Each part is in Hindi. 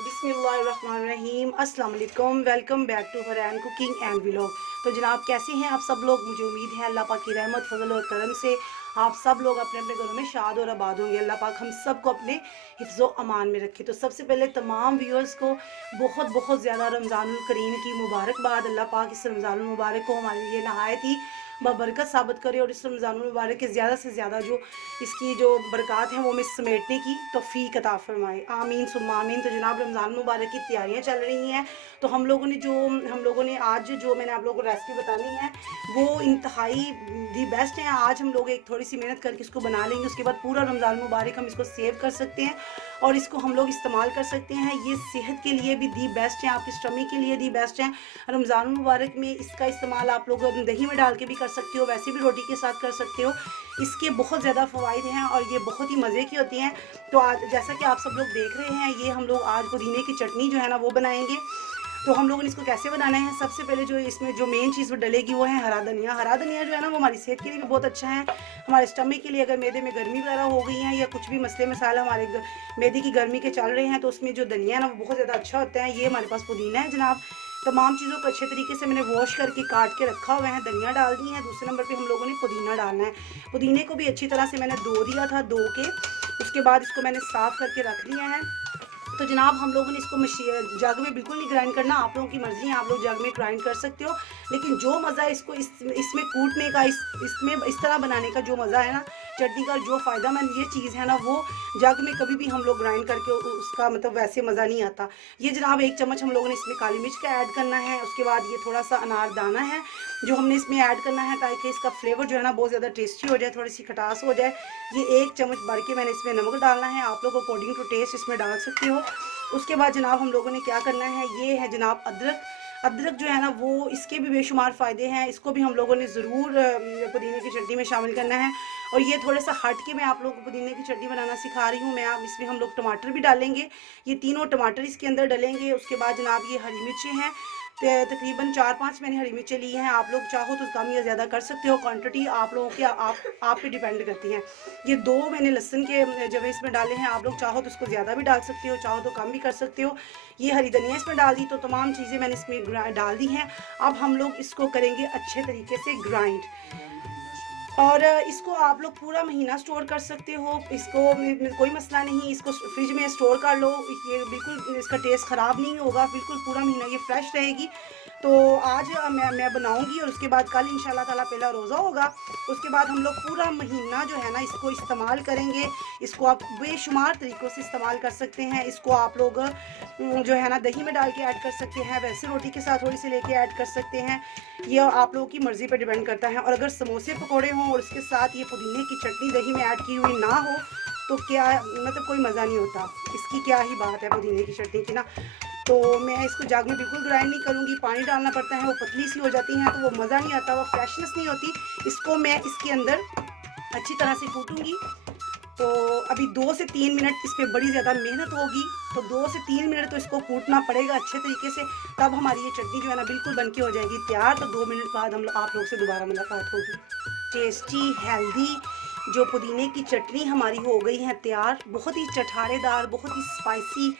बिस्मिल्लाहिर्रहमानिर्रहीम, अस्सलाम वालेकुम। वेलकम बैक टू हरैन कुकिंग एंड व्लॉग। तो जनाब, कैसे हैं आप सब लोग? मुझे उम्मीद है अल्लाह पाक की रहमत, फजल और करम से आप सब लोग अपने अपने घरों में शाद और आबाद होंगे। अल्लाह पाक हम सब को अपने हिफ्ज़ो अमान में रखे। तो सबसे पहले तमाम व्यूअर्स को बहुत बहुत ज़्यादा रमज़ानुल करीम की मुबारकबाद। अल्लाह पाक इस रमज़ानुल मुबारक को हमारे लिए नहायत ही बबरकत साबित करे और इस रमज़ानुल मुबारक के ज़्यादा से ज़्यादा जो इसकी जो बरक़ात हैं वो हमें समेटने की तौफ़ीक अता फ़रमाए। आमीन सुम्मा आमीन। तो जनाब, रमज़ान मुबारक की तैयारियां चल रही हैं। तो हम लोगों ने आज जो मैंने आप लोगों को रेसिपी बतानी है वो इंतहाई दी बेस्ट है। आज हम लोग एक थोड़ी सी मेहनत करके इसको बना लेंगे। उसके बाद पूरा रमज़ान मुबारक हम इसको सेव कर सकते हैं और इसको हम लोग इस्तेमाल कर सकते हैं। ये सेहत के लिए भी दी बेस्ट है, आपकी स्टमक के लिए दी बेस्ट है। रमज़ान मुबारक में इसका इस्तेमाल आप लोग दही में डाल के भी कर सकते हो, वैसे भी रोटी के साथ कर सकते हो। इसके बहुत ज़्यादा फ़वाइद हैं और ये बहुत ही मज़े की होती हैं। तो आज जैसा कि आप सब लोग देख रहे हैं, ये हम लोग आज पुदीने की चटनी जो है ना वो बनाएंगे। तो हम लोगों ने इसको कैसे बनाना है, सबसे पहले जो इसमें जो मेन चीज़ वो डलेगी वो है हरा धनिया। हरा धनिया जो है ना वो हमारी सेहत के लिए भी बहुत अच्छा है, हमारे स्टमक के लिए। अगर मैदे में गर्मी वगैरह हो गई है या कुछ भी मसले मसाला हमारे मैदे की गर्मी के चल रहे हैं तो उसमें जो धनिया है ना वो बहुत ज़्यादा अच्छा होता है। ये हमारे पास पुदीना है जनाब। तमाम चीज़ों को अच्छे तरीके से मैंने वॉश करके काट के रखा हुआ है। धनिया डाल दी है। दूसरे नंबर पे हम लोगों ने पुदीना डालना है। पुदीने को भी अच्छी तरह से मैंने धो दिया था, धो के उसके बाद इसको मैंने साफ़ करके रख लिया है। तो जनाब, हम लोगों ने इसको जग में बिल्कुल नहीं ग्राइंड करना, आप लोगों की मर्ज़ी है, आप लोग जग में ग्राइंड कर सकते हो। लेकिन जो मज़ा इसको इसमें कूटने का, इसमें इस तरह बनाने का जो मज़ा है ना चटनी का, जो फ़ायदा ये चीज़ है ना वो जग में कभी भी हम लोग ग्राइंड करके उसका मतलब वैसे मज़ा नहीं आता। ये जनाब 1 चम्मच हम लोगों ने इसमें काली मिर्च का ऐड करना है। उसके बाद ये थोड़ा सा अनार दाना है जो हमने इसमें ऐड करना है ताकि इसका फ्लेवर जो है ना बहुत ज़्यादा टेस्टी हो जाए, थोड़ी सी खटास हो जाए। ये 1 चम्मच भर के मैंने इसमें नमक डालना है। आप लोग अकॉर्डिंग टू टेस्ट इसमें डाल सकते हो। उसके बाद जनाब हम लोगों ने क्या करना है, ये है जनाब अदरक। अदरक जो है ना वो इसके भी बेशुमार फ़ायदे हैं, इसको भी हम लोगों ने ज़रूर पुदीने की चटनी में शामिल करना है। और ये थोड़ा सा हट के मैं आप लोगों को पुदीने की चटनी बनाना सिखा रही हूँ। इसमें हम लोग टमाटर भी डालेंगे, ये तीनों टमाटर इसके अंदर डलेंगे। उसके बाद जनाब ये हरी मिर्चें हैं, तकरीबन 4-5 मैंने हरी मिर्चें ली हैं। आप लोग चाहो तो कम या ज़्यादा कर सकते हो, क्वांटिटी आप लोगों के आप पे डिपेंड करती है। ये 2 मैंने लहसुन के जब इसमें डाले हैं, आप लोग चाहो तो इसको ज़्यादा भी डाल सकते हो, चाहो तो कम भी कर सकते हो। ये हरी धनिया इसमें डाल दी। तो तमाम चीज़ें मैंने इसमें डाल दी हैं। अब हम लोग इसको करेंगे अच्छे तरीके से ग्राइंड। और इसको आप लोग पूरा महीना स्टोर कर सकते हो, इसको कोई मसला नहीं। इसको फ्रिज में स्टोर कर लो, ये बिल्कुल इसका टेस्ट ख़राब नहीं होगा, बिल्कुल पूरा महीना ये फ्रेश रहेगी। तो आज मैं बनाऊंगी और उसके बाद कल इंशाल्लाह ताला पहला रोज़ा होगा। उसके बाद हम लोग पूरा महीना जो है ना इसको इस्तेमाल करेंगे। इसको आप बेशुमार तरीक़ों से इस्तेमाल कर सकते हैं। इसको आप लोग जो है ना दही में डाल के ऐड कर सकते हैं, वैसे रोटी के साथ थोड़ी सी लेके ऐड कर सकते हैं। ये आप लोगों की मर्ज़ी पर डिपेंड करता है। और अगर समोसे पकौड़े हों और उसके साथ ये पुदीने की चटनी दही में ऐड की हुई ना हो तो क्या मतलब कोई मज़ा नहीं होता। इसकी क्या ही बात है पुदीने की चटनी की ना। तो मैं इसको जाग में बिल्कुल ग्राइंड नहीं करूँगी, पानी डालना पड़ता है, वो पतली सी हो जाती हैं तो वो मज़ा नहीं आता, वो फ्रेशनेस नहीं होती। इसको मैं इसके अंदर अच्छी तरह से कूटूँगी। तो अभी 2 से 3 मिनट इस पर बड़ी ज़्यादा मेहनत होगी। तो 2 से 3 मिनट तो इसको कूटना पड़ेगा अच्छे तरीके से, तब हमारी ये चटनी जो है ना बिल्कुल बन के हो जाएगी तैयार। तो 2 मिनट बाद आप लोग से दोबारा मुलाकात होगी। टेस्टी हेल्दी जो पुदीने की चटनी हमारी हो गई है तैयार। बहुत ही चटखारेदार, बहुत ही स्पाइसी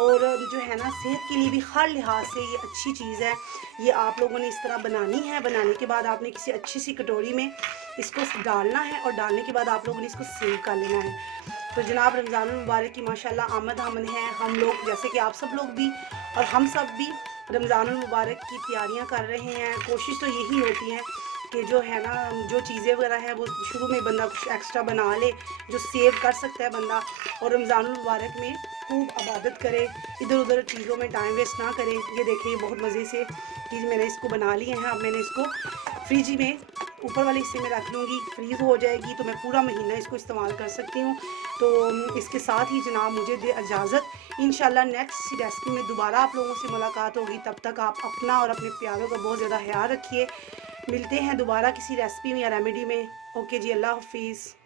और जो है ना सेहत के लिए भी हर लिहाज से ये अच्छी चीज़ है। ये आप लोगों ने इस तरह बनानी है। बनाने के बाद आपने किसी अच्छी सी कटोरी में इसको डालना है और डालने के बाद आप लोगों ने इसको सेव कर लेना है। तो जनाब रमज़ान मुबारक की माशाल्लाह आमद आमद है। हम लोग जैसे कि आप सब लोग भी और हम सब भी रमज़ान मुबारक की तैयारियां कर रहे हैं। कोशिश तो यही होती है कि जो है ना जो चीज़ें वगैरह है वो शुरू में बंदा कुछ एक्स्ट्रा बना ले जो सेव कर सकता है बंदा, और रमज़ान मुबारक में खूब इबादत करे, इधर उधर चीज़ों में टाइम वेस्ट ना करें। ये देखिए बहुत मज़े से चीज़ मैंने इसको बना ली है। अब मैंने इसको फ्रिज में ऊपर वाले हिस्से में रख लूँगी, फ्रीज़ हो जाएगी तो मैं पूरा महीना इसको इस्तेमाल कर सकती हूँ। तो इसके साथ ही जनाब मुझे दे इजाज़त। इंशाल्लाह नेक्स्ट रेसिपी में दोबारा आप लोगों से मुलाकात होगी। तब तक आप अपना और अपने प्यारों का बहुत ज़्यादा ख्याल रखिए। मिलते हैं दोबारा किसी रेसिपी में या रेमेडी में। ओके जी, अल्लाह हाफिज़।